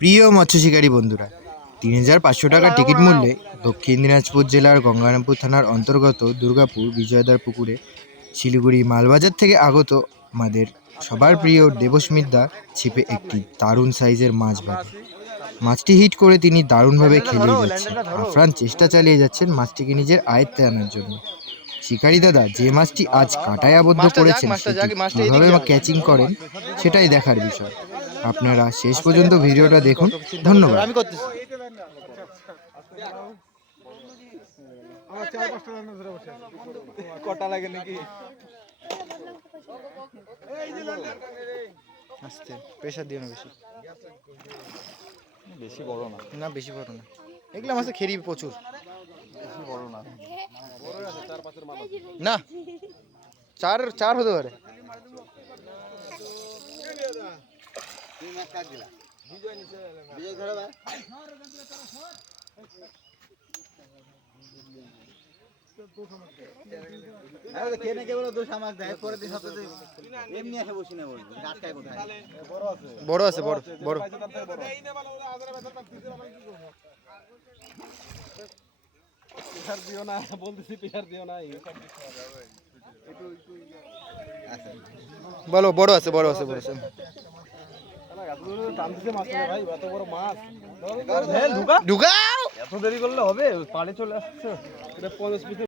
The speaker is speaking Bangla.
প্রিয় মৎস্য শিকারী বন্ধুরা, ৩,৫০০ টাকা টিকিট মূল্যে দক্ষিণ দিনাজপুর জেলার গঙ্গারামপুর থানার অন্তর্গত দুর্গাপুর বিজয়দার পুকুরে শিলিগুড়ি মালবাজার থেকে আগত আমাদের সবার প্রিয় দেবস্মিত দা ছিপে একটি দারুণ সাইজের মাছ বাঁধে। মাছটি হিট করে তিনি দারুণভাবে খেলিয়ে যাচ্ছেন, আপ্রাণ চেষ্টা চালিয়ে যাচ্ছেন মাছটিকে নিজের আয়ত্তে আনার জন্য। শিকারী দাদা যে মাছটি আজ কাঁটায় আবদ্ধ করেছেন সেটি কিভাবে ক্যাচিং করেন সেটাই দেখার বিষয়। আপনারা শেষ পর্যন্ত ভিডিওটা দেখুন। ধন্যবাদ। কটা লাগে নাকি? আস্তে, প্রেসার দিও না বেশি। বেশি বড় না, না বেশি বড় না, এগুলো মাছে খেরি প্রচুর। বেশি বড় না, না চার হতে পারে। বড় আছে, বড় বড়। দিও না বলতেছি, প্রেসার দিও না। বলো, বড় আছে, বড় আছে, বড় আছে। ঢুকাও, এত দেরি করলে হবে? পাড়ে চলে আসছে।